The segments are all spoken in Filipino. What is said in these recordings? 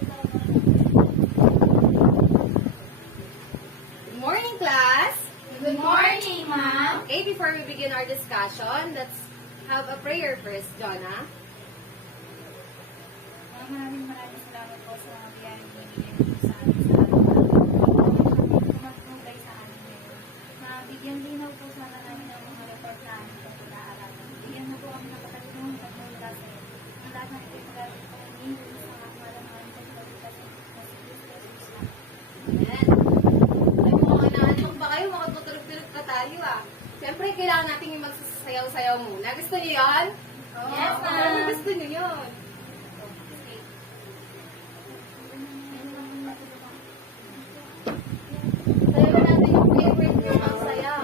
Good morning, class! Good morning, ma'am. Okay, before we begin our discussion, let's have a prayer first, Jona. Maraming salamat po sa mga biyayang binibigyan niyo sa amin sa araw-araw. Tumagtugay sa amin ngayon. Bigyan linaw po sana namin ng mga report namin sa pag-aaralan. Bigyan mo po kami ng pagkatunong at mula sa iyo. Ang lahat ng ito ay magalit po kami sa mga malamang sa pagkakas ng Jesusa. Ayan. Ay, mukhang inaantok ba kayo? Mukhang tutulog-tulog ka tayo, ah. Siyempre, kailangan natin yung magsasayaw-sayaw muna. Gusto niyo yun? Yes, ma'am. Ano gusto niyo yun? Sayaw natin yung favorite niyo ang sayaw.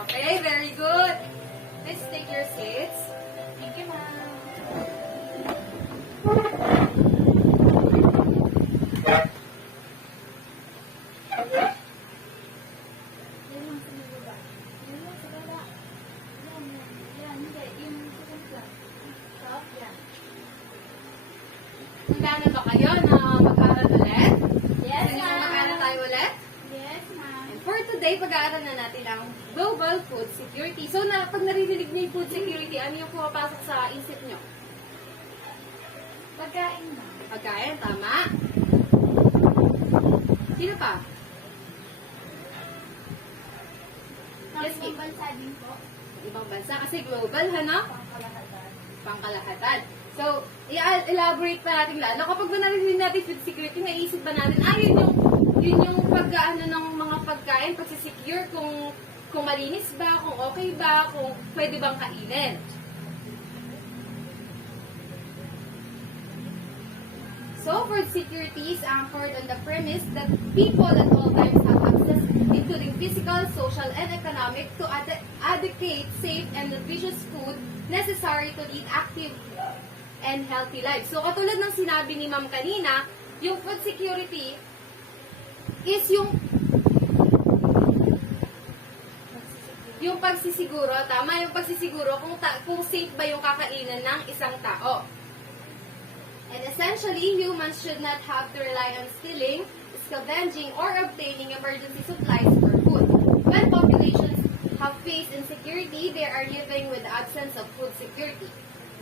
Okay, very good. Let's take your seats. Thank you, ma'am. Handa na ba kayo na mag-aaral ulit? Yes, Gusto niyo ma'am. mag-aaral tayo ulit? Yes, ma'am. And for today, pag-aaral na natin ang global food security. So, pag naririnig niyo yung food security, ano yung pumapasok sa isip niyo? Pagkain, ma'am. Pagkain, tama? Sino pa? Yes, Ibang bansa din po. Ibang bansa. Kasi global, ano? Pangkalahatan. Pangkalahatan. So, i-elaborate pa natin lalo. Kapag ba naririnig natin food security, naisip ba natin, yun yung pagkaano ng mga pagkain, pagsisecure kung malinis ba, kung okay ba, kung pwede bang kainin. So, food security is anchored on the premise that people at all times have access, including physical, social, and economic, to adequate, safe, and nutritious food necessary to lead active and healthy lives. So, katulad ng sinabi ni Ma'am kanina, yung food security is yung pagsisiguro, tama, yung pagsisiguro kung safe ba yung kakainan ng isang tao. And essentially, humans should not have to rely on stealing, scavenging, or obtaining emergency supplies for food. When populations have faced insecurity, they are living with the absence of food security.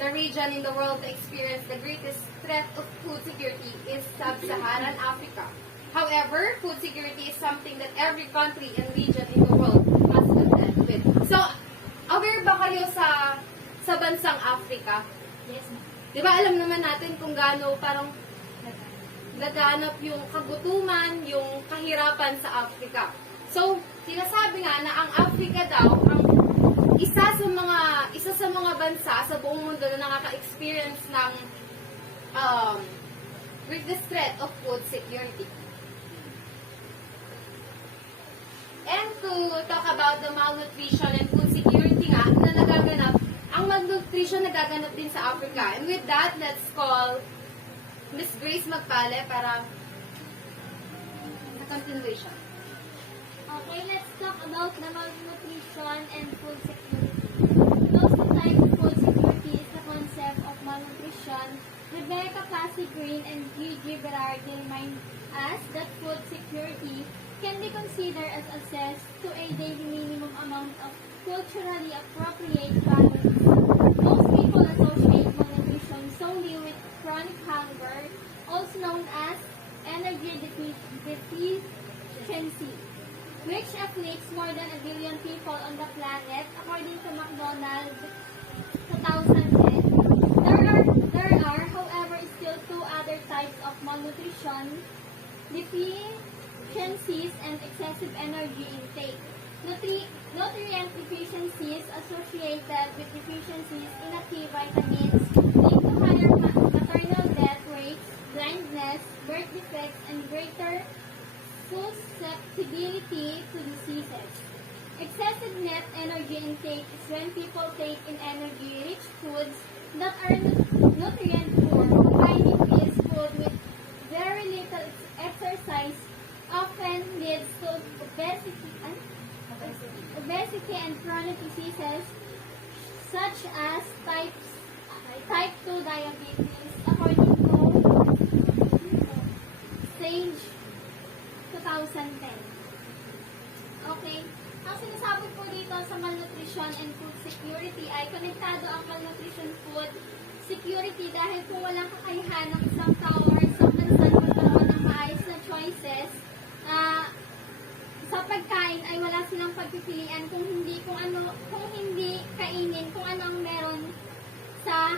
The region in the world to experience the greatest threat of food security is Sub-Saharan Africa. However, food security is something that every country and region in the world must contend with. So, aware ba kayo sa bansang Africa? Yes, ma'am. Di ba alam naman natin kung gaano parang laganap yung kagutuman, yung kahirapan sa Africa. So, sinasabi nga na ang Africa daw ang isa sa mga bansa sa buong mundo na nakaka-experience ng greatest threat of food security. talk about the malnutrition and food security nga na nagaganap, ang malnutrition nagaganap din sa Africa. And with that, let's call Miss Grace Magpale para sa continuation. Okay, let's talk about the malnutrition and food security. Those who type food security is the concept of malnutrition. Rebecca Passy Green and Gigi Berardi remind us that food security can be considered as access to a daily minimum amount of culturally appropriate calories. Most people associate malnutrition solely with chronic hunger, also known as energy deficiency, which afflicts more than 1 billion people on the planet, according to McDonald's 2010. There are, however, still 2 other types of malnutrition: deficiencies and excessive energy intake. Nutrient deficiencies associated with deficiencies in a key vitamins lead to higher maternal death rates, blindness, birth defects, and greater susceptibility to diseases. Excessive net energy intake is when people take in energy-rich foods that are nutrient poor. Combining this food with very little exercise often leads to obesity and chronic diseases such as type 2 diabetes, according to Sage 2010. Okay, ang sinasabi po dito sa malnutrition and food security ay konektado ang malnutrition food security dahil kung walang kakayahan ng isang tao or isang bansa na magkaroon ng maayos na choices sa pagkain ay wala silang pagpipilian kung hindi kainin kung ano ang meron sa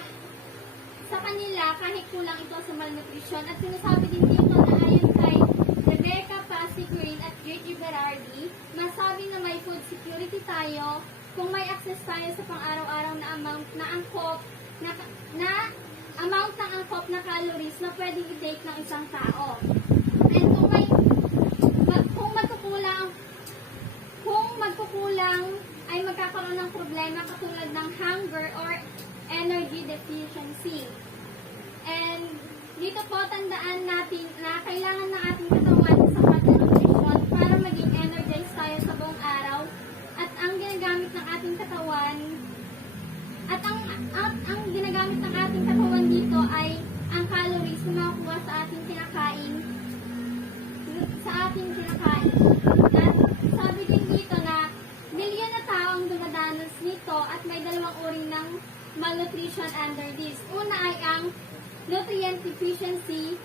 kanila kahit kulang ito sa malnutrition. At sinasabi din dito na ayon kay Rebecca Passy Green at Gigi Berardi, masabi na may food security tayo kung may access tayo sa pang-araw-araw na amount ng angkop na calories na pwedeng i-take ng isang tao. And kung magkukulang ay magkakaroon ng problema katulad ng hunger or energy deficiency. And dito po tandaan natin na kailangan ng ating katawan sa nutrition para maging energized tayo sa buong araw. At ang ginagamit ng ating katawan dito ay ang calories na makukuha sa ating kinakain. At sabi din dito na milyon na tao ang dumadanas nito at may 2 uri ng malnutrition under this. Una ay ang nutrient deficiency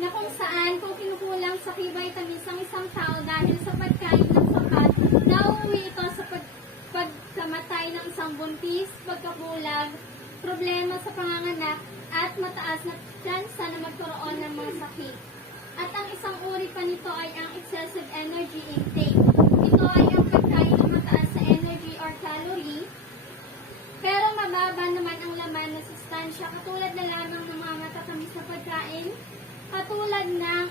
na kung saan kung kinukulang sa key vitamins ng isang tao dahil sa pagkain ng sapat, nauuwi ito sa pagkamatay ng isang buntis, pagkabulag, problema sa panganganak, at mataas na tsansa na magkaroon ng mga sakit. At ang isang uri pa nito ay ang excessive energy intake. Ito ay ang pagkain ng mataas sa energy or calorie, pero mababa naman ang laman na sustansya, katulad na lamang ng mga matatamis na pagkain, katulad ng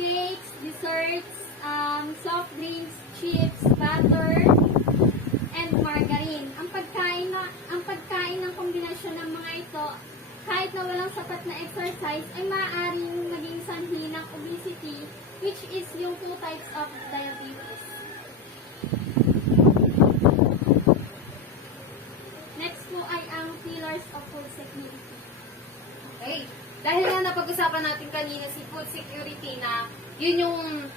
cakes, desserts, soft drinks, chips, butter, and margarine. Ang pagkain ng kombinasyon ng mga ito, kahit na walang sapat na exercise, ay maaaring maging sanhi ng obesity, which is yung 2 types of diabetes. Next po ay ang pillars of food security. Okay. Dahil nga napag-usapan natin kanina si food security na yun yung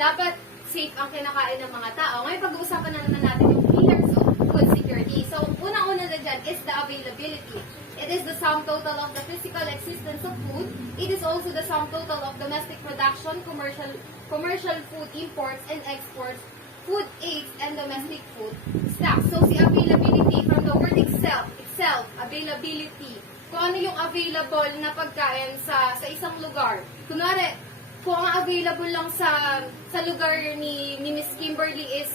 dapat safe ang kinakain ng mga tao. Ngayon pag-uusapan na naman natin yung pillars of food security. So, unang-una na dyan is the availability. It is the sum total of the physical existence of food. It is also the sum total of domestic production, commercial food imports and exports, food aids, and domestic food stocks. So, si availability from the word itself, availability. Kung ano yung available na pagkain sa isang lugar. Kunwari, kung ang available lang sa lugar ni Miss Kimberly is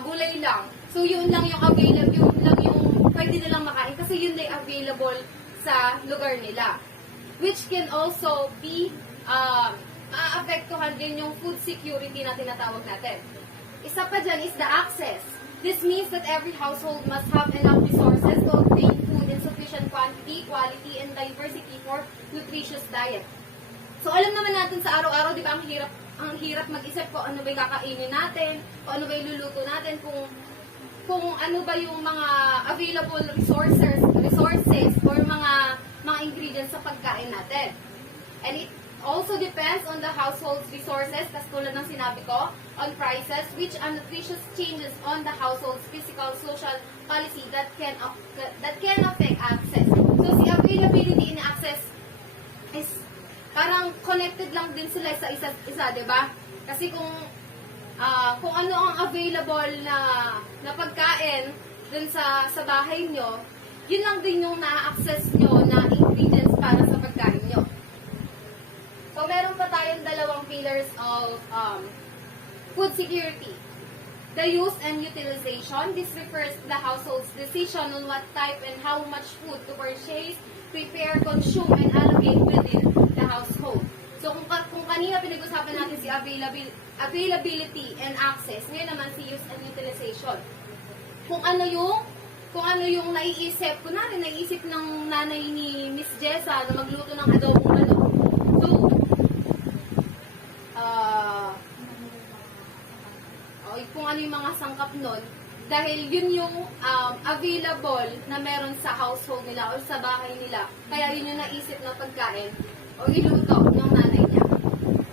gulay lang. So, yun lang yung available, yun lang yung pwede nilang makain kasi yun ay available sa lugar nila. Which can also be maapektuhan din yung food security na tinatawag natin. Isa pa dyan is the access. This means that every household must have enough resources to obtain food in sufficient quantity, quality, and diversity for nutritious diet. So, alam naman natin sa araw-araw, di ba, ang hirap mag-isip kung ano ba yung kakainin natin, kung ano ba yung luluto natin, kung ano ba yung mga available resources or mga ingredients sa pagkain natin. And it also depends on the household's resources, kasi tulad ng sinabi ko, on prices, which are nutritious changes on the household's physical, social policy that can affect access. So, si availability and access is parang connected lang din sila sa isa't isa, di ba? Kasi kung ano ang available na pagkain dun sa bahay nyo, yun lang din yung na-access nyo na ingredients para sa pagkain nyo. So, meron pa tayong dalawang pillars of food security. The use and utilization. This refers to the household's decision on what type and how much food to purchase, prepare, consume, and allocate within the household. So, kung kanina pinag-usapan natin si availability and access, ngayon naman si use and utilization. Kung ano yung naiisip, kunwari naiisip ng nanay ni Miss Jessa na magluto ng adobong manok. So, kung ano yung mga sangkap nun, dahil yun yung available na meron sa household nila o sa bahay nila. Kaya yun yung naisip na pagkain o iluto ng nanay niya.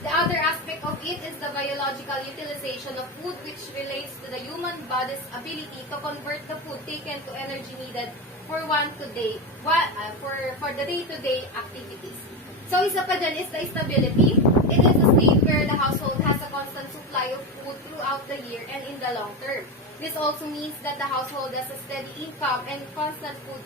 The other aspect of it is the biological utilization of food, which relates to the human body's ability to convert the food taken to energy needed for the day-to-day activities. So, isa pa dyan is the stability. It is a state where the household has a constant supply of food throughout the year and in the long term. This also means that the household has a steady income and constant food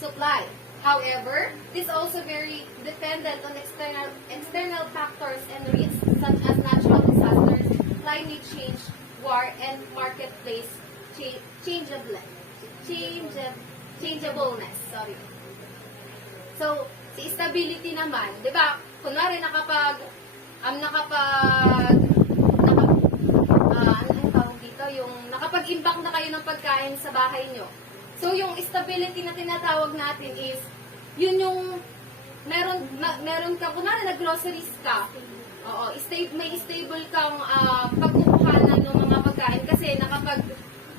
supply. However, this is also very dependent on external factors and risks such as natural disasters, climate change, war, and marketplace changeableness. So, si stability naman, di ba? Kunwari nakapag-imbak na kayo ng pagkain sa bahay nyo. So, yung stability na tinatawag natin is, yun yung, meron ka, kunwari nag-groceries ka, may stable kang pagkukuhanan ng mga pagkain kasi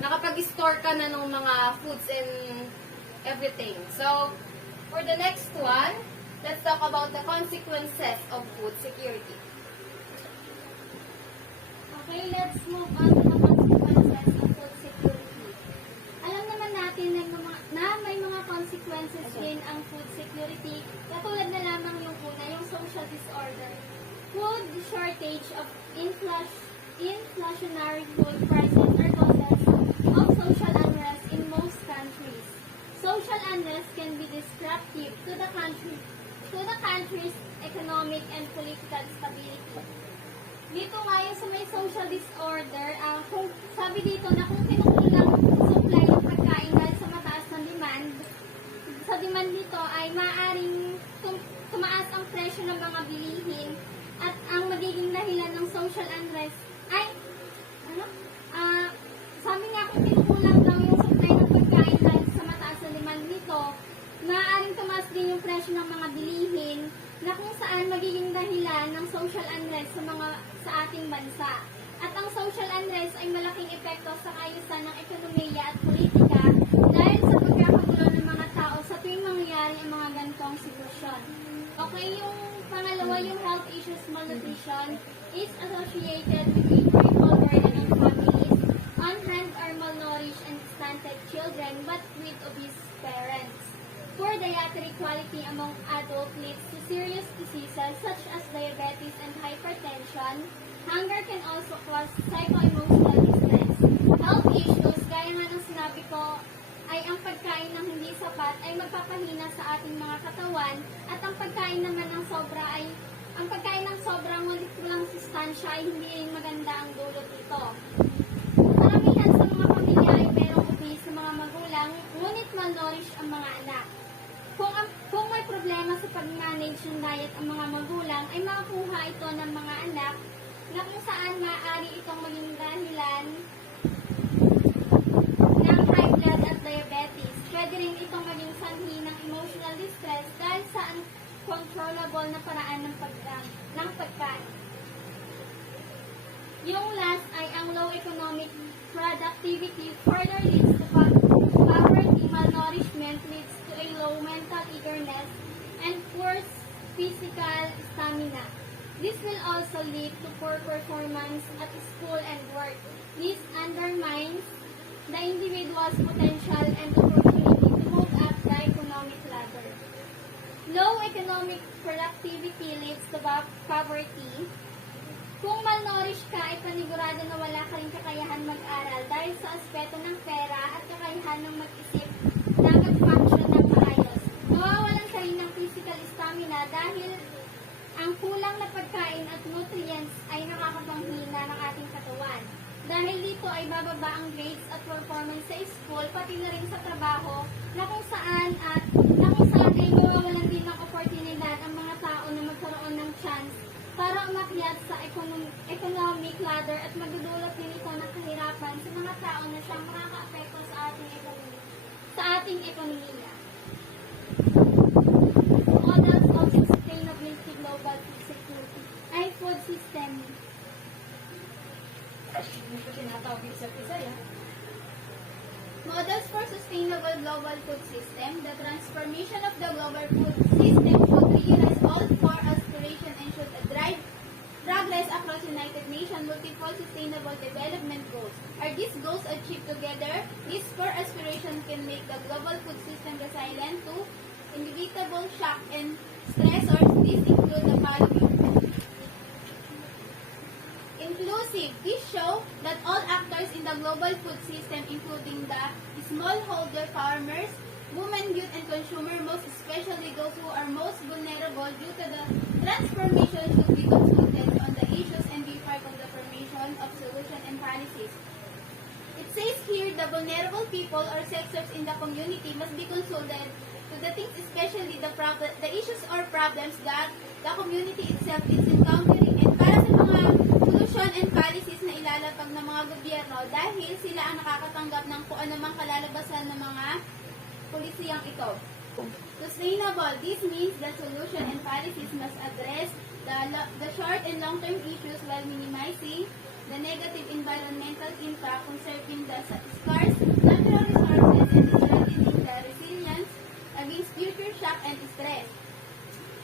nakapag-store ka na ng mga foods and everything. So, for the next one, let's talk about the consequences of food security. Okay, let's move on to the consequences of food security. Alam naman natin na may mga consequences din ang food security. Katulad na lamang yung una, yung social disorder. Food shortage of inflationary food prices are causes of social unrest in most countries. Social unrest can be disruptive to the country's economic and political stability. Dito nga yung sa may social disorder, kung sabi dito na kung kinukulang supply ng pagkain dahil sa mataas na demand, sa demand nito ay maaaring tumaas ang presyo ng mga bilihin at ang magiging dahilan ng social unrest ay sabi nga kung kinukulang lang yung supply ng pagkain dahil sa mataas na demand nito, maaaring tumaas din yung presyo ng mga bilihin na kung saan magiging dahilan ng social unrest sa ating bansa. At ang social unrest ay malaking epekto sa kaayusan ng ekonomiya at politika dahil sa pagkakagulo ng mga tao sa tuwing mangyayari ang mga ganitong sitwasyon. Okay, yung pangalawa, yung health issues. Malnutrition is associated with increased burden on families. On hand are malnourished and stunted children but with obese parents. Poor dietary quality among adults leads to serious diseases such as diabetes and hypertension. Hunger can also cause psycho-emotional distress. Health issues, gaya nga ng sinabi ko, ay ang pagkain ng hindi sapat ay magpapahina sa ating mga katawan at ang pagkain naman ng sobra ngunit kulang sustansya ay hindi maganda ang dulot nito. Karamihan sa mga pamilya ay merong obese sa mga magulang, ngunit malnourished ang mga anak. Kung ang Kung may problema sa pag-manage ng diet ang mga magulang, ay makakuha ito ng mga anak na kung saan maaari itong maging dahilan ng high blood at diabetes. Pwede rin itong maging sanhi ng emotional distress dahil sa uncontrollable na paraan ng pagkain. Yung last ay ang low economic productivity further leads to poverty, malnourishment leads to a low mental eagerness and poor physical stamina. This will also lead to poor performance at school and work. This undermines the individual's potential and opportunity to move up the economic ladder. Low economic productivity leads to poverty. Kung malnourished ka, ay panigurado na wala ka rin kakayahan mag-aral dahil sa aspeto ng pera at kakayahan ng mag-isip na mag-function ng maayos. Mawawalan ka rin ng physical stamina dahil ang kulang na pagkain at nutrients ay nakakapanghina ng ating katawan. Dahil dito ay bababa ang grades at performance sa school, pati na rin sa trabaho, na kung saan ay mawawalan din ng oportunidad ang mga tao na magkaroon ng chance para umakyat sa economic ladder at magdudulot din ito ng kahirapan sa mga tao na siyang makakaapekto sa ating ekonomiya. Models of sustainability global food security ay food system. Models for sustainable global food system. The transformation of the global food system should realize all four aspirations and should drive progress across United Nations multiple sustainable development goals. Are these goals achieved together? These four aspirations can make the global food system resilient to inevitable shock and stressors. These include the following. Inclusive. These show that all actors in the global food system, including the smallholder farmers, women, youth, and consumer, most especially those who are most vulnerable due to the transformation, should be consulted on the issues and be part of the formation of solutions and policies. It says here the vulnerable people or sectors in the community must be consulted to the things, especially the issues or problems that the community itself is encountering, and para sa mga solution and policies na ilalapag ng mga gobyerno dahil sila ang nakakatanggap ng kung anumang kalalabasan ng mga polisiyang ito. Sustainable. This means the solution and policies must address the short and long-term issues while minimizing the negative environmental impact, conserving the scarce natural resources, and strengthening the resilience against future shock and stress.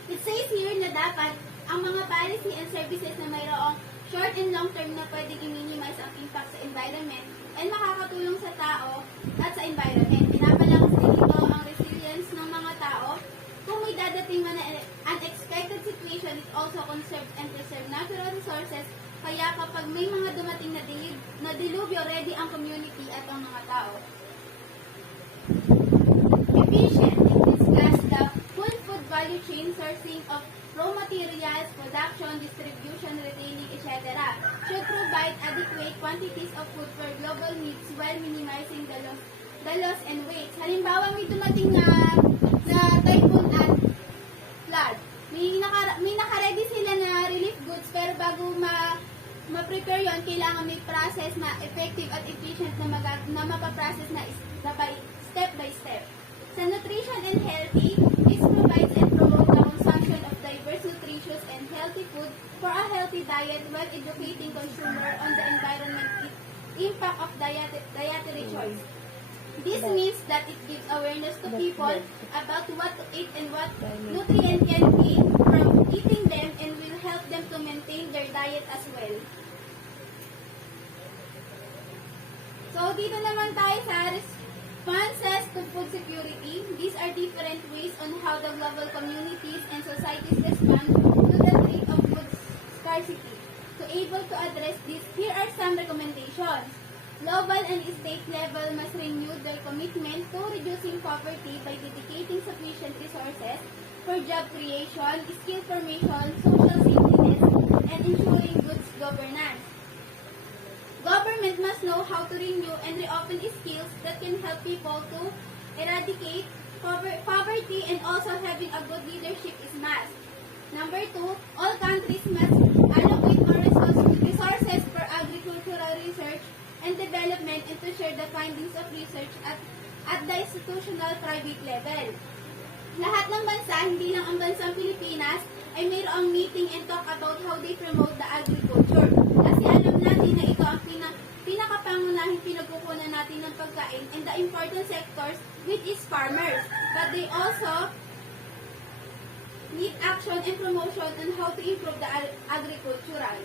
It says here na dapat ang mga policy and services na mayroong short and long term na pwedeng i-minimize ang impact sa environment ay makakatulong sa tao at sa environment. Pinabalance din ito ang resilience ng mga tao. Kung may dadating man na unexpected situation, it also conserves and preserves natural resources. Kaya kapag may mga dumating na dilubyo, ready ang community at ang mga tao. Efficient. It discusses the full food value chain, sourcing of raw materials, production, distribution, retailing, etc. should provide adequate quantities of food for global needs while minimizing the loss and waste. Halimbawa, may dumating na typhoon at flood. May naka-ready sila na relief goods, pero bago ma-prepare yon, kailangan may process na effective at efficient na mapaprocess na step by step. Sa nutrition and healthy, this provides and promotes the consumption of diverse, nutritious, and healthy food for a healthy diet while educating consumer on the environmental impact of dietary choice. This means that it gives awareness to people about what to eat and what nutrient can be from eating them, and will help them to maintain their diet as well. So, dito naman tayo sa responses to food security. These are different ways on how the global communities and societies respond to the threat of food scarcity. To able to address this, here are some recommendations. Global and state level must renew their commitment to reducing poverty by dedicating sufficient resources for job creation, skill formation, social safety, and ensuring good governance. Government must know how to renew and reopen skills that can help people to eradicate Poverty and also having a good leadership is must. Number 2, all countries must allocate more resources for agricultural research and development and to share the findings of research at the institutional private level. Lahat ng bansa, hindi lang ang bansang Pilipinas, ay mayroong meeting and talk about how they promote the agriculture. Kasi alam natin na ito ang pinakapangunahing pinagkukunan natin ng pagkain and the important sectors which is farmers. But they also need action and promotion on how to improve the agricultural.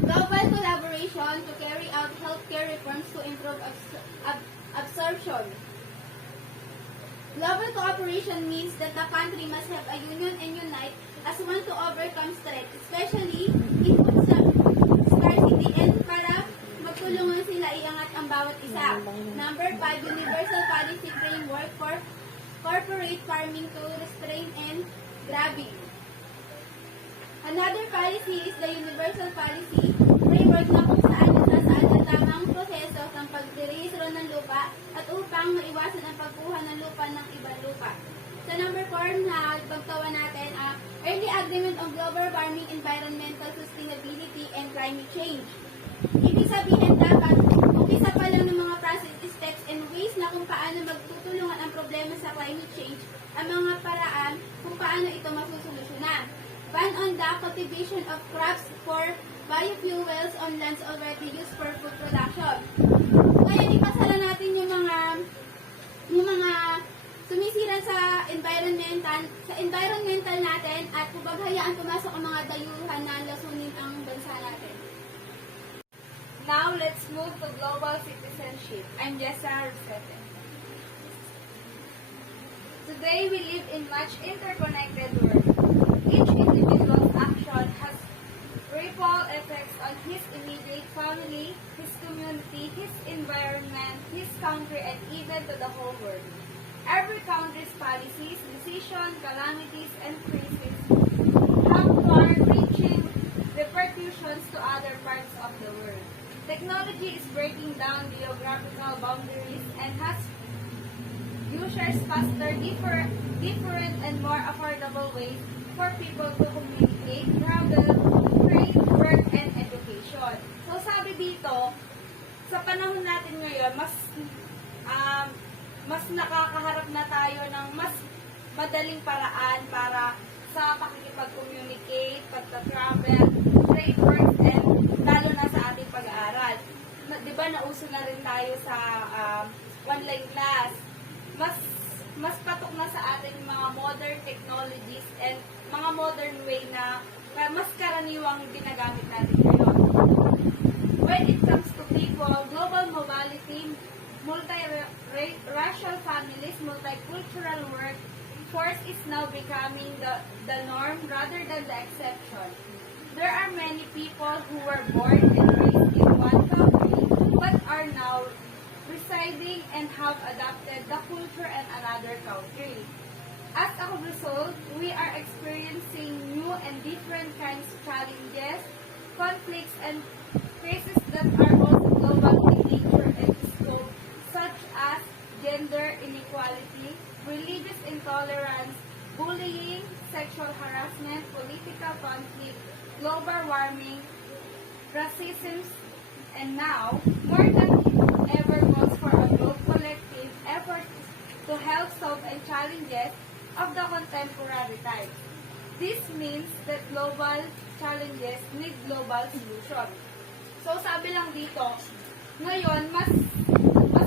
Global collaboration to carry out healthcare reforms to improve absorption. Global cooperation means that the country must have a union and unite as one to overcome threats, especially in food scarcity, and para magtulungan sila iangat ang bawat isa. Number 5, universal policy framework for corporate farming to restrain and grabbing. Another policy is the universal policy framework na kung saan nasasaan ang tamang proseso ng pagdirehistro ng lupa at upang maiwasan ang pagkuha ng lupa ng ibang lupa. Sa number 4 na pagtawa natin, early agreement on global warming, environmental sustainability, and climate change. Ibig sabihin dapat, umpisa pa lang ng mga process steps and ways na kung paano magtutulungan ang problema sa climate change, ang mga paraan kung paano ito masusolusyonan. Ban on the cultivation of crops for biofuels on lands already used for food production. Ngayon, ipasala natin yung mga sumisira sa environmental natin at hubaghayaan pumasok ang mga dayuhan na lasunin ang bansa natin. Now, let's move to global citizenship. I'm Jessa Rosete. Today, we live in much interconnected world. Each individual's action has ripple effects on his immediate family, his community, his environment, his country, and even to the whole world. Every country's policies, decisions, calamities, and crises have far-reaching repercussions to other parts of the world. Technology is breaking down geographical boundaries and has users faster, different, and more affordable ways for people to communicate, travel, trade, work, and education. So sabi dito, sa panahon natin ngayon, mas nakakaharap na tayo ng mas madaling paraan para sa pakikipag-communicate, pagta-travel, trade, work, and lalo na sa ating pag-aaral. Di ba nauso na rin tayo sa online class? Mas patok na sa atin mga modern technologies and mga modern way na mas karaniwang ginagamit natin ngayon. When it comes to people, global mobility, multi-racial families, multicultural workforce is now becoming the norm rather than the exception. There are many people who were born and raised in one country but are now residing and have adopted the culture in another country. As a result, we are experiencing new and different kinds of challenges, conflicts, and crises that are also global in nature and scope, such as gender inequality, religious intolerance, bullying, sexual harassment, political conflict, global warming, racism, and now, more than ever calls for a collective effort to help solve the challenges of the contemporary times. This means that global challenges need global solution. So sabi lang dito, ngayon mas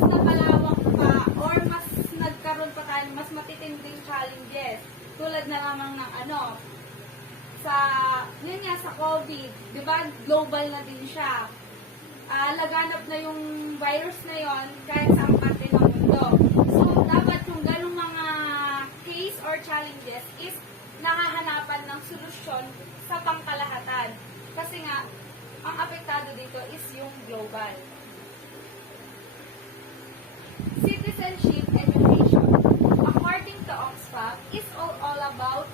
napalawak pa or mas nagkaroon pa tayo mas matitinding challenges tulad na lamang ng sa COVID, di ba global na din siya. Laganap na yung virus na yon kahit sa parte ng mundo. So, dapat yung ganung mga case or challenges is nakahanapan ng solusyon sa pangkalahatan. Kasi nga, ang apektado dito is yung global. Citizenship education. According to Oxfam, is all about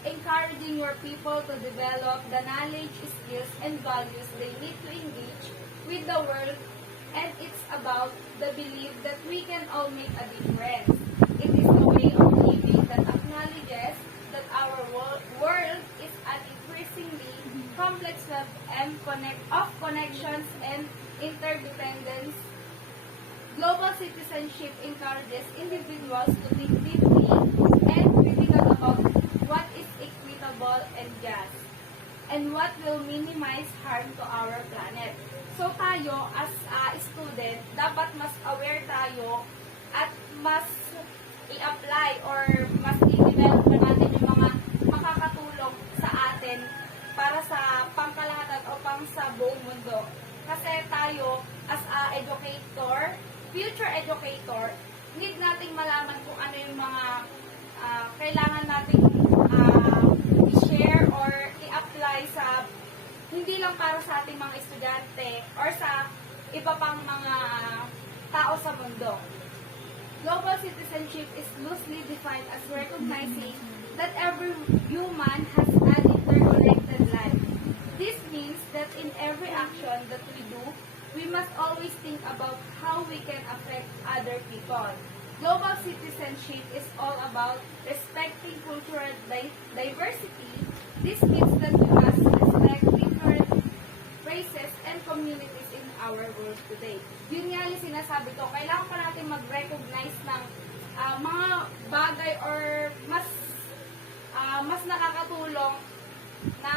encouraging your people to develop the knowledge, skills, and values they need to engage with the world and it's about the belief that we can all make a difference. It is a way of living that acknowledges that our world is an increasingly complex web and of connections and interdependence. Global citizenship encourages individuals to think deeply and critical about what is equitable and just, and what will minimize harm to our planet. So tayo, as a student, dapat mas aware tayo at mas i-apply or mas i-develop na natin yung mga makakatulong sa atin para sa pangkalahatan o pang sa buong mundo. Kasi tayo, as a educator, future educator, need nating malaman kung ano yung mga kailangan nating i-share or i-apply sa hindi lang para sa ating mga estudyante or sa iba pang mga tao sa mundo. Global citizenship is loosely defined as recognizing that every human has an interconnected life. This means that in every action that we do, we must always think about how we can affect other people. Global citizenship is all about respecting cultural diversity. This means that we must respect different races and communities in our world today. Yun nga yung sinasabi ko, kailangan pa natin mag-recognize ng mga bagay or mas nakakatulong na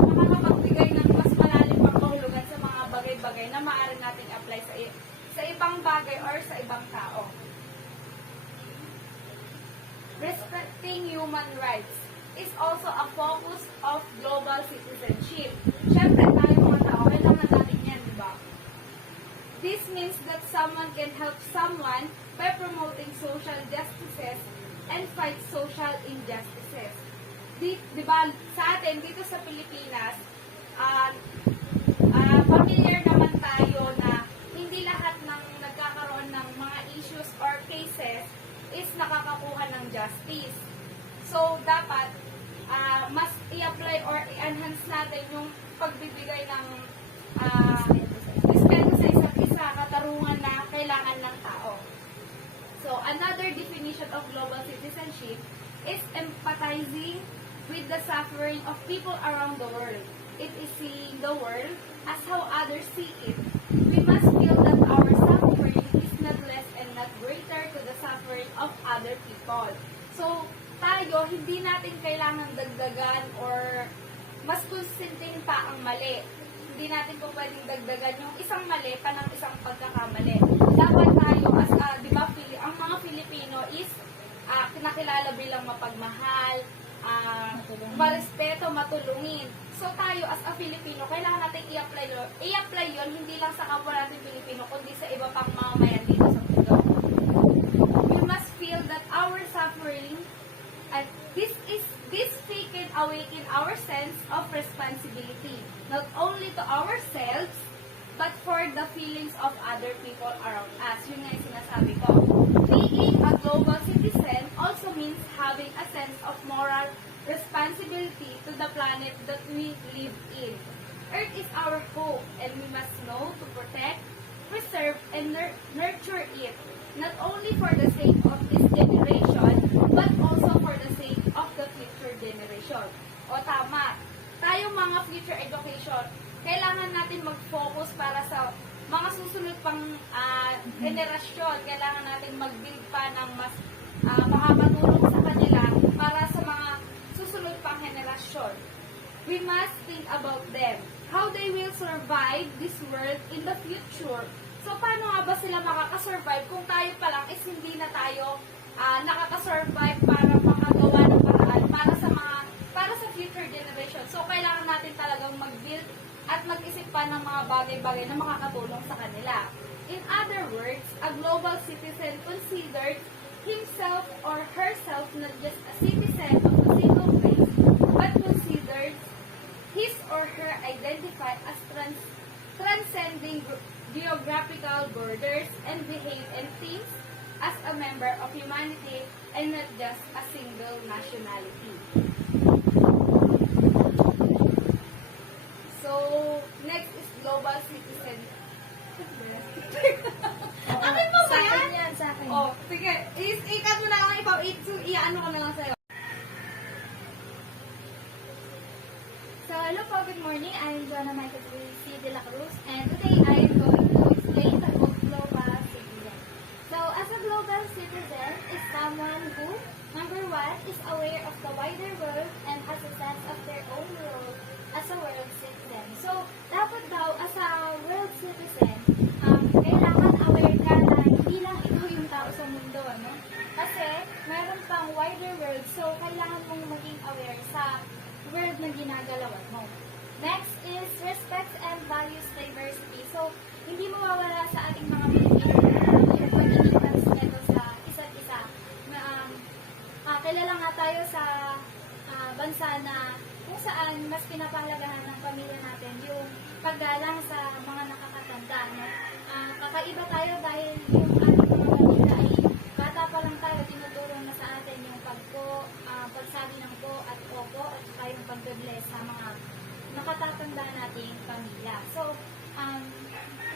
makakapagbigay ng mas malalim pang kahulugan sa mga bagay-bagay na maaari natin apply sa ibang bagay or sa ibang tao. Respecting human rights is also a focus of global citizenship. Siyempre, tayo mga tao, kailangan natin yan, di ba? This means that someone can help someone by promoting social justices and fight social injustices. Di ba, sa atin, dito sa Pilipinas, familiar naman tayo na hindi lahat ng nagkakaroon ng mga issues or cases is nakakakuha ng justice. So, dapat mas i-apply or i-enhance natin yung pagbibigay ng respeto sa isa't isa, katarungan na kailangan ng tao. So, another definition of global citizenship is empathizing with the suffering of people around the world. It is seeing the world as how others see it. We must feel that our suffering is not less and not greater to the suffering of other people. So, tayo, hindi natin kailangan dagdagan or mas konsinting pa ang mali. Hindi natin po pwedeng dagdagan yung isang mali pa ng isang pagkakamali. Dapat tayo, as di ba, ang mga Filipino is kinakilala bilang mapagmahal, marespeto, matulungin. So tayo, as a Filipino, kailangan natin i-apply yun, hindi lang sa kapwa natin Filipino, kundi sa iba pang mamamayan dito sa mundo. We must feel that our suffering, and this faith can awaken our sense of responsibility, not only to ourselves, but for the feelings of other people around us. Yun nga yung sinasabi ko. Being a global citizen also means having a sense of moral responsibility to the planet that we live in. Earth is our home, and we must know to protect, preserve, and nurture it, not only for the sake of this generation, but also for the sake of the future generation. O tama, tayong mga future education, kailangan natin mag-focus para sa mga susunod pang generasyon. Kailangan natin mag-build pa ng mas makakatulong sa kanila para sa mga susunod pang generasyon. We must think about them, how they will survive this world in the future. So, paano nga ba sila makakasurvive kung tayo pa lang is hindi na tayo nakakasurvive para makagawa ng paraan para sa future generation. So, kailangan natin talagang mag-build at mag-isip pa ng mga bagay-bagay na makakatulong sa kanila. In other words, a global citizen considers himself or herself not just a citizen of a single place, but considers his or her identity as transcending geographical borders and behave and thinks as a member of humanity and not just a single nationality. So, next is global citizen. Hello po, good morning. I am Jona DC Dela Cruz, and today I am going to explain the global citizen. So, as a global citizen is someone who, number one, is aware of the wider world and has a sense of their own role as a world citizen. So, dapat daw, as a world citizen, kailangan aware ka na hindi lang ikaw yung tao sa mundo, ano? Kasi, mayroon pang wider world, so kailangan mong maging aware sa world na ginagalawan mo. Next is respect and values diversity. So, hindi mawawala sa ating mga Pilipino yung pagiging respeto sa isa't isa. Kilala nga tayo sa bansa na kung saan mas pinapahalagahan ng pamilya natin yung paggalang sa mga nakakatanda. No? Kakaiba tayo dahil yung ating mga pamilya ay bata pa lang tayo, tinuturo na sa atin yung pagsabi ng po at opo at saka yung pag-bless sa mga nakatatanda nating pamilya. So,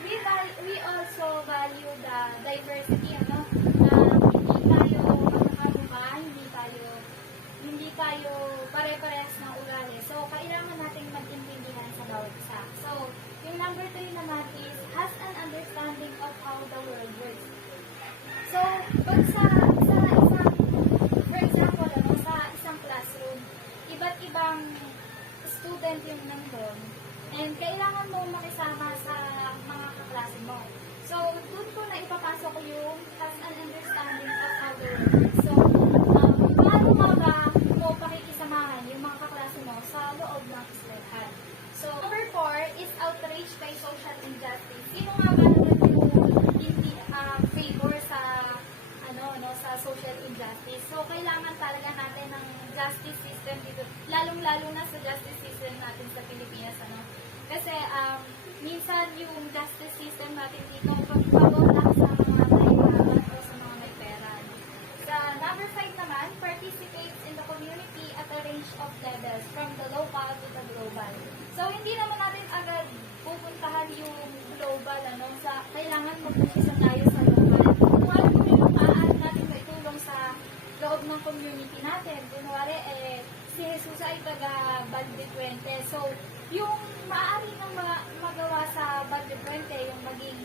we also value the diversity, ano? Hindi tayo magkakamukha, hindi tayo pare-parehas ng ugali. So, kailangan nating mag-intindihan sa bawat isa. So, yung number 3 naman is has an understanding of how the world works. So, pag sa for example, ano, sa isang classroom, iba't ibang student yung nandun, and kailangan mo makisama sa mga kaklase mo. So, dun ko na ipapasok yung has an understanding of how the world works. So, paano ba mo pakikisamahan yung mga kaklase mo sa loob ng eskwelahan? So, number 4 is outrage kay social injustice. Sino nga ba naman yung hindi favor sa sa social injustice? So, kailangan talaga natin ng justice system dito, lalong-lalo na sa justice system natin sa Pilipinas, ano? Kasi, minsan yung justice system natin dito, pagpabot lang sa mga may o sa mga may pera. Sa number 5 naman, participates in the community at a range of levels, from the local to the global. So, hindi naman natin agad pupuntahan yung global, ano? Kailangan mag-umpisa tayo sa local. Kung alam mo yung maaari natin maitulong sa loob ng community natin, kunwari, si Jesusa ay taga Balde Puente. So, yung maaari nang magawa sa Balde Puente, yung maging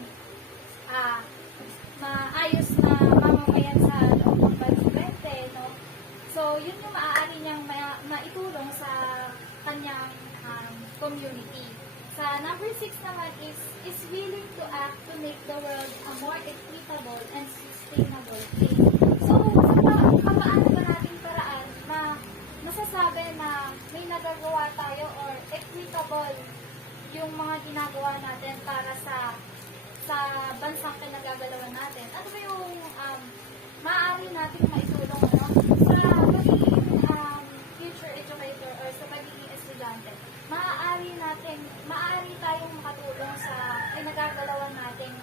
maayos na mamamayan sa loob ng Balde Puente, no? So, yun yung maaari niyang maitulong sa kanyang community. Sa number 6 naman is willing to act to make the world a more equitable and sustainable place. So, sa paano ba nating paraan masasabi na may nagagawa tayo or equitable yung mga ginagawa natin para sa bansang pinagagalawan natin? Ano ba yung maaari nating maitulong, ano? Sa pagiging future educator or sa pagiging estudyante, maaari tayong makatulong sa pinagagalawan nating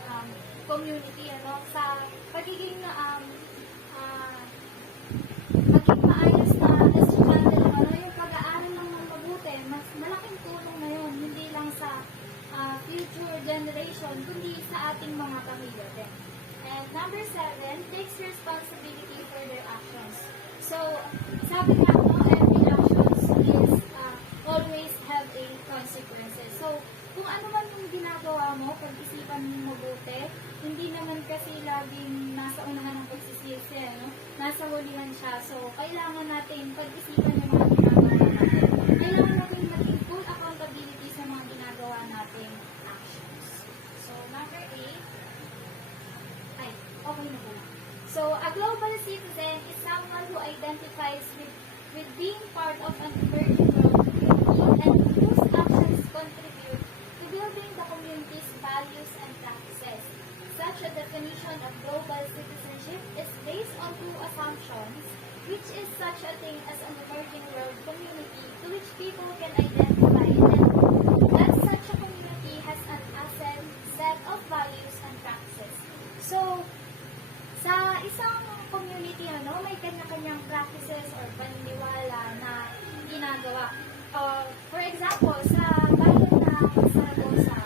community, ano? Sa pagiging maging maayos na estudyante lang, ano? Yung pag-aaral lang ng mabuti, mas malaking tulong na yun, hindi lang sa future generation, kundi sa ating mga pamilya din. And number 7, takes responsibility for their actions. So, sabi nga mo, every actions is always have a consequences. So, kung ano man yung ginagawa mo, pag-isipan mo mabuti, hindi naman kasi laging nasa unahan ng pagsisisi, no? Nasa hulihan siya. So, kailangan natin pag-isipan yung mga ginagawa natin. Kailangan natin maging full accountability sa mga ginagawa nating actions. So, number 8, okay na po. So, a global citizen is someone who identifies with being part of an emerging world community and whose actions contribute to building the community's values and practices. Such a definition of global citizenship is based on two assumptions, which is such a thing as an emerging world community to which people can identify, and that such a community has an asset set of values and practices. So, sa isang community, ano, may kanya-kanyang practices or paniniwala na ginagawa. For example, sa bayan ng Saragosa,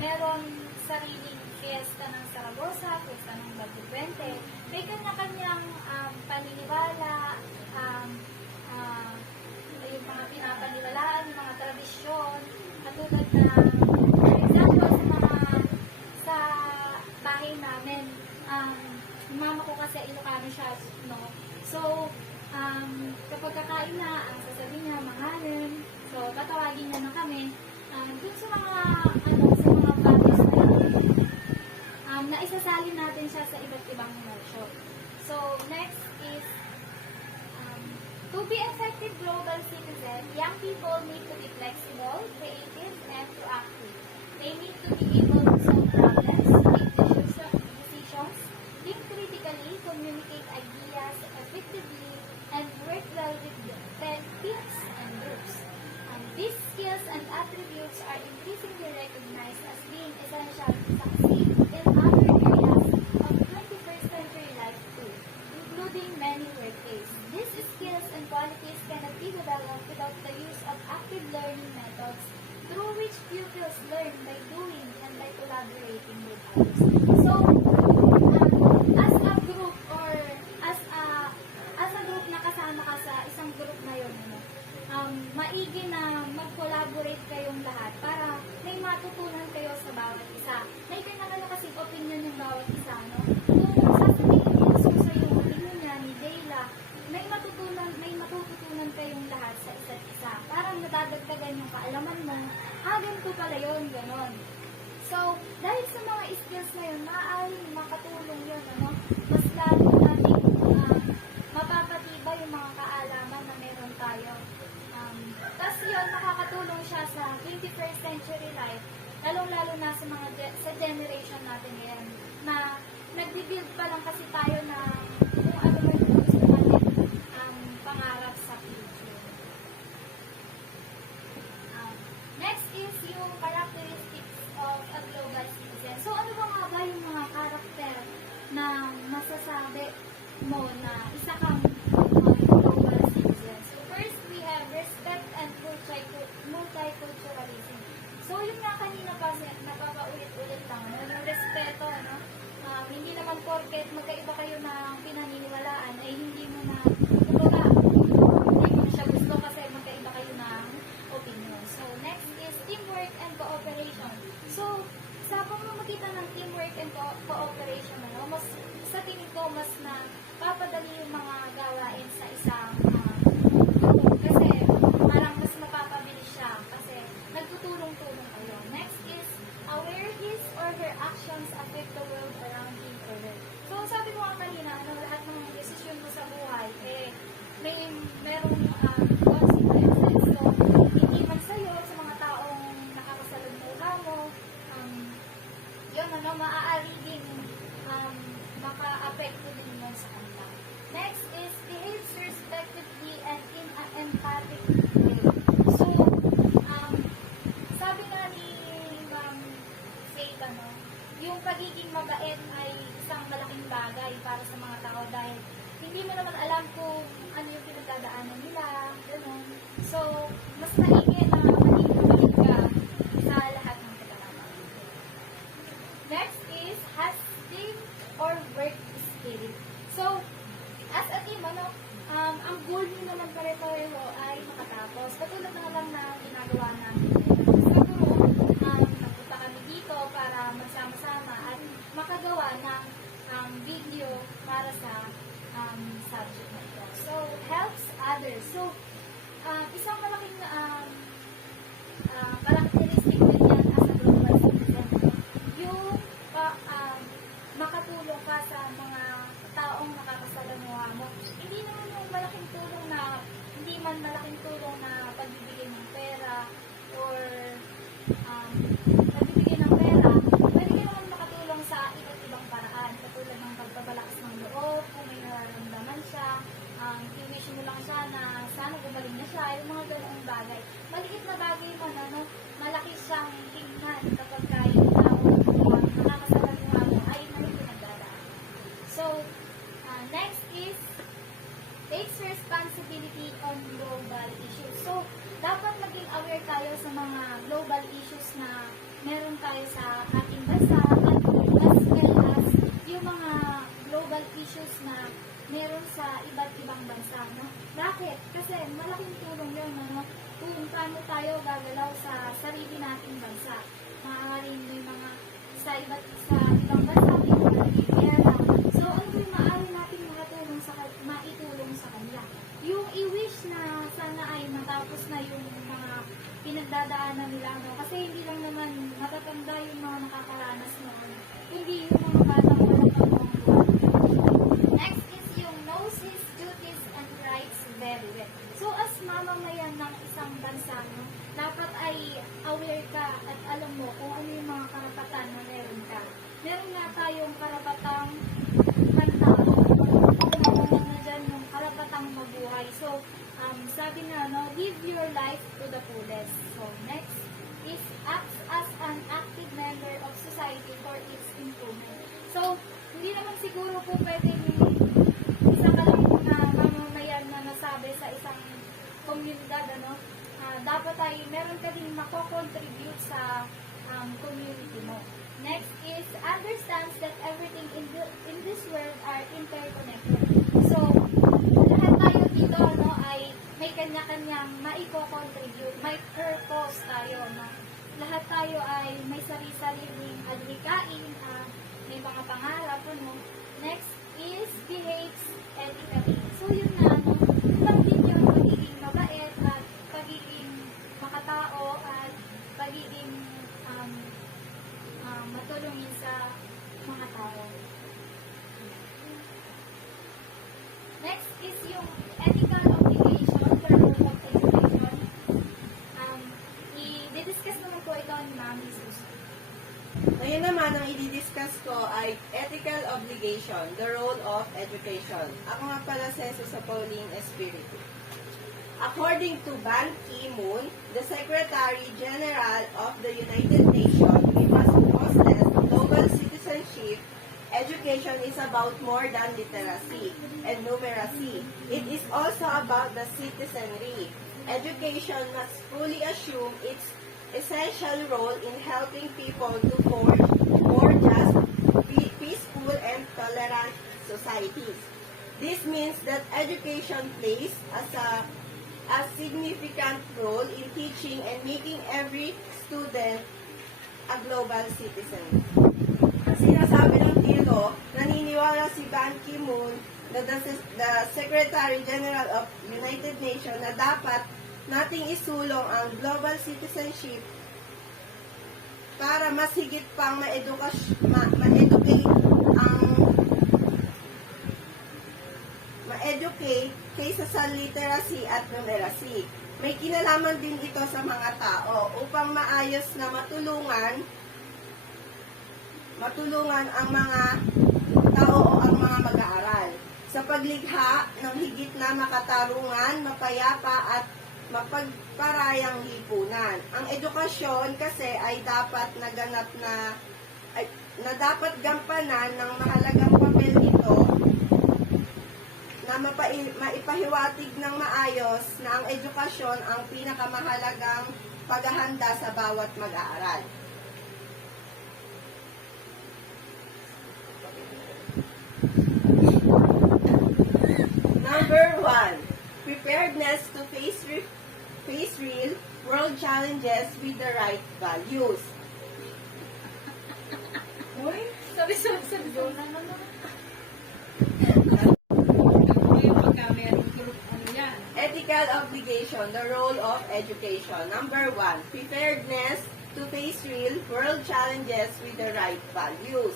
meron sariling fiesta ng Saragosa, fiesta ng Balde Puente. May kanya-kanyang paniniwala, yung mga pinapaniwalaan, yung mga tradisyon, For example, sa bahay namin, yung mama ko kasi Ilocano siya, no? So, kapag kakain na, ang sasabihin niya, mahalin. So, tatawagin niya na kami. Dun sa mga, sa mga values na naisasali natin siya sa iba't ibang workshop. So, next is, to be effective global citizen, young people need to be flexible, creative, and proactive. They need to be able to solve problems, make decisions, think critically, communicate ideas effectively, and work well with peers and groups. These skills and attributes are increasingly recognized as being essential to succeed in other areas of 21st century life too, including many workplaces. These skills and qualities cannot be developed without the use of active learning methods through which pupils learn by doing and by collaborating with others. So, as a group or as a group na kasama ka sa isang group na yun, maigi na mag-collaborate kayong lahat para may matutunan kayo sa bawat isa. May kanya-kanya kasing opinion yung bawat isa, no? Kung sasabihin ni Jesusa yung opinion niya, ni Dela, may matututunan kayong lahat sa isa't isa. Parang nadadagdagan yung kaalaman mo, ganito pala yun, ganon. So, dahil sa mga skills na yun, maaaring makatulong yun, ano? Mas lalo natin mapapatibay yung mga kaalaman na meron tayo. Tapos yun, nakakatulong siya sa 21st century life, lalong-lalo na sa sa generation natin ngayon, na nagdi-build pa lang kasi tayo na kung ano mo yung gusto natin pangarap sa future. Next is yung characteristics of a global citizen. So, ano ba nga ba yung mga karakter na masasabi mo na isa kang global citizen? So, first, we have respect and multiculturalism. So, yung nga kanina pa, napapaulit-ulit lang, no? Yung respeto, ano? Hindi naman porket magkaiba kayo ng pinaniniwalaan, ay hindi mo na, kumbaga, hindi mo siya gusto kasi magkaiba kayo ng opinion. So, next is teamwork and cooperation. So, sa pamamagitan ng teamwork and cooperation, ano, mas, sa tingin ko, mas na papadali yung mga gawain sa isang group. Kasi, parang mas mapapabilis siya kasi nagtutulong-tulong kayo. Next is, aware his or her actions affect the world around him or her. So, sabi ko nga kanina, ano, lahat ng desisyon mo sa buhay, merong consequences. So, hindi man sa'yo, sa mga taong nakakasalunmuha mo, yun, ano, maaari din maka-apekto din mo sa kanila. Next is, behaves respectively and in an empathic way. So, sabi nga ni Ma'am Faith, ano, yung pagiging mabait ay isang malaking bagay para sa mga tao dahil hindi mo naman alam kung ano yung pinagdadaanan nila, gano'n. So, mas maigi na maging mabait ka sa lahat ng pagkakataon. Next is, has team or work spirit. So, as a team, ano, ang goal nyo naman pare-pareho ay makatapos. Katulad na lang na ginagawa namin sa group, nagpunta kami dito para magsama-sama at makagawa ng video para sa subject na ito. So, helps others. So, isang malaking characteristic din yan as a global citizen. Yung makatulong ka sa mga taong nakakasalamuha mo. Hindi naman yung malaking tulong na, hindi man malaking tulong na pagbibigay ng pera or pagbibigay ng pera, pwede ka naman makatulong sa iba't ibang paraan. Katulad ng pagpapalakas ng loob, kung may nararamdaman siya, i-wish mo lang siya na sana gumaling na siya, yung mga ganoong bagay. Maliit na bagay mo na, no, malaki siyang tingnan kapag kayo nakakasalamuha mo ay may pinagdadaan. So, next is takes responsibility on global issues. So, dapat maging aware tayo sa mga global issues na meron tayo sa ating bansa at as well as yung mga global issues na meron sa iba't ibang bansa. No? Bakit? Kasi malaking tulong yun. Ano? Kung tayo paano tayo gagalaw sa sarili nating bansa. Maaaring may mga sa ibang bansa, may mga nagigera. So, ano yung maaari natin maitulong sa kanila? Yung i-wish na sana ay matapos na yung mga pinagdadaanan nila, no? Kasi hindi lang naman matatanda yung mga nakakaranas noon, hindi yung mga batang walang buwan. Next is yung knows his duties and rights very well. So, as mamamayan ng isang bansa, no, dapat ay aware ka at alam mo kung ano yung mga karapatan na meron ka. Meron nga tayong karapatang pantao. Kung na dyan yung karapatang mabuhay. So, sabi na, no, live your life to the fullest. So, next is acts as an active member of society for its improvement. So, hindi naman siguro po pwedeng isa ka lang na mamamayan na nasabi sa isang komunidad, ano, dapat ay meron ka din mako-contribute sa community mo. Next is understands that everything in this world are interconnected. So, lahat tayo dito, no, ay may kanya-kanyang maiko-contribute, may purpose tayo, no. Lahat tayo ay may sarili-sariling adhikain, may mga pangarap, no. Next is behaves ethically. So, yun na, no, ilang din yung pagiging mabait at pagiging makatao at pagiging matulungin sa mga tao. Next is yung ethical obligation for role of education. I-discuss naman po ito ni Ma'am Jesus. Ngayon naman, ang i-discuss ko ay ethical obligation, the role of education. Ako nga pala si Jessa Pauline, Espiritu. According to Ban Ki-moon, the Secretary General of the United Nations, we must possess global citizenship. Education is about more than literacy and numeracy. It is also about the citizenry. Education must fully assume its essential role in helping people to forge more just, peaceful, and tolerant societies. This means that education plays a significant role in teaching and making every student a global citizen. Ang sinasabi ng tilo, naniniwala si Ban Ki-moon na the Secretary General of United Nations na dapat nating isulong ang global citizenship para mas higit pang ma-educate kaysa sa literacy at numeracy. May kinalaman din ito sa mga tao upang maayos na matulungan ang mga tao o ang mga mag-aaral sa paglikha ng higit na makatarungan, mapayapa at mapagparayang lipunan. Ang edukasyon kasi ay dapat dapat gampanan ng mahalagang papel nito na maipahiwatig ng maayos na ang edukasyon ang pinakamahalagang paghahanda sa bawat mag-aaral. Number 1, preparedness to face real world challenges with the right values. Uy, sabi. Jona naman. Ethical obligation, the role of education. Number 1, preparedness to face real world challenges with the right values.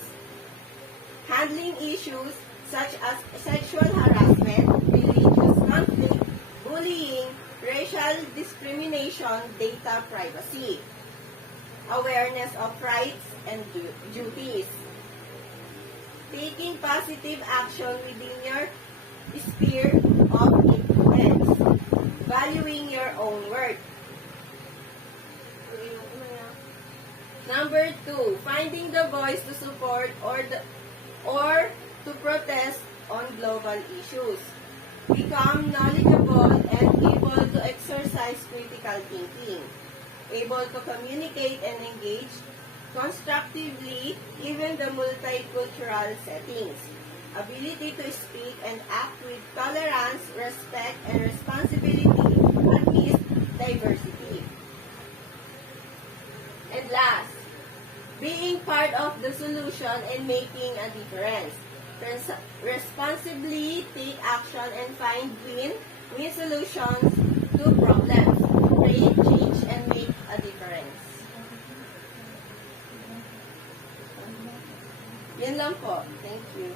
Handling issues such as sexual harassment, religious conflict, bullying, racial discrimination, data privacy. Awareness of rights and duties. Taking positive action within your sphere of influence. Valuing your own worth. Number 2, finding the voice to support or to protest on global issues. Become knowledgeable and able to exercise critical thinking. Able to communicate and engage constructively even the multicultural settings. Ability to speak and act with tolerance, respect, and responsibility amidst diversity. being part of the solution and making a difference. Responsibly take action and find win-win solutions to problems. Create change and make a difference. Yan lang po. Thank you.